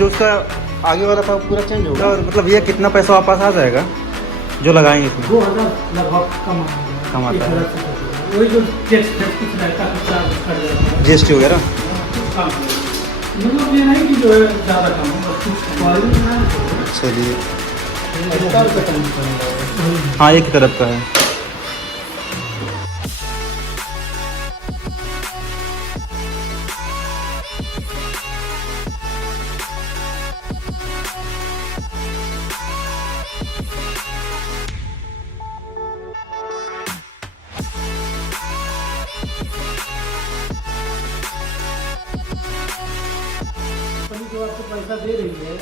जो उसका आगे वाला था वो पूरा चेंज होगा। और मतलब ये कितना पैसा वापस आ जाएगा जो लगाएंगे इसमें? 2000 लगभग कमाता है। वही जो कुछ रहता है जीएसटी वगैरह। मतलब ये नहीं कि जो है ज़्यादा कम है, बस कुछ चलिए हाँ एक ही तरफ का है। जो आपको पैसा दे रही है,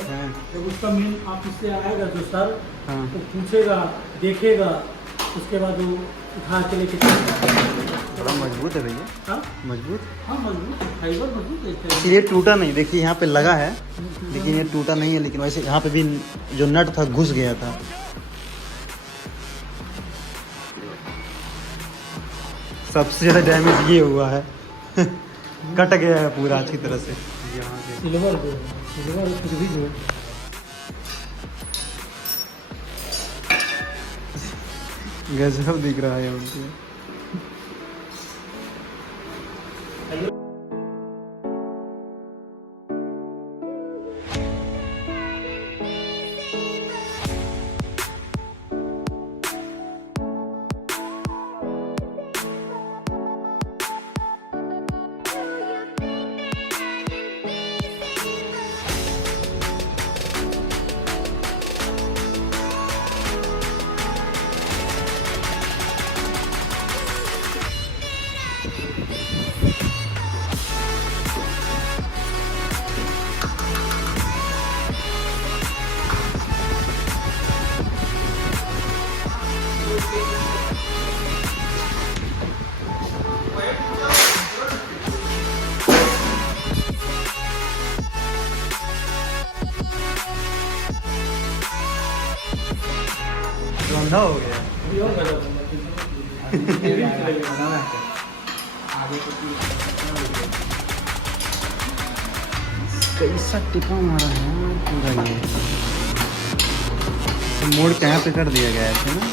जब उसका मेन ऑफिस से आएगा जो सर, हाँ। तो पूछेगा, देखेगा, उसके बाद वो उठा के लेके चलेगा। बड़ा मजबूत है भैया। हाँ मजबूत। हाँ मजबूत, फाइबर मजबूत है। ये टूटा नहीं, देखिए यहाँ पे लगा है लेकिन ये टूटा नहीं है। लेकिन वैसे यहाँ पे भी जो नट था घुस गया था। सबसे ज़्यादा डैमेज ये हुआ है कट गया है पूरा अच्छी तरह से यहाँ से। सिल्वर फिर भी जो गजब दिख रहा है उनको। अंधा हो गया। अभी और गजब होगा। कैसा टिपा मारा है पूरा ये। मोड़ कहाँ पे कर दिया गया है ना।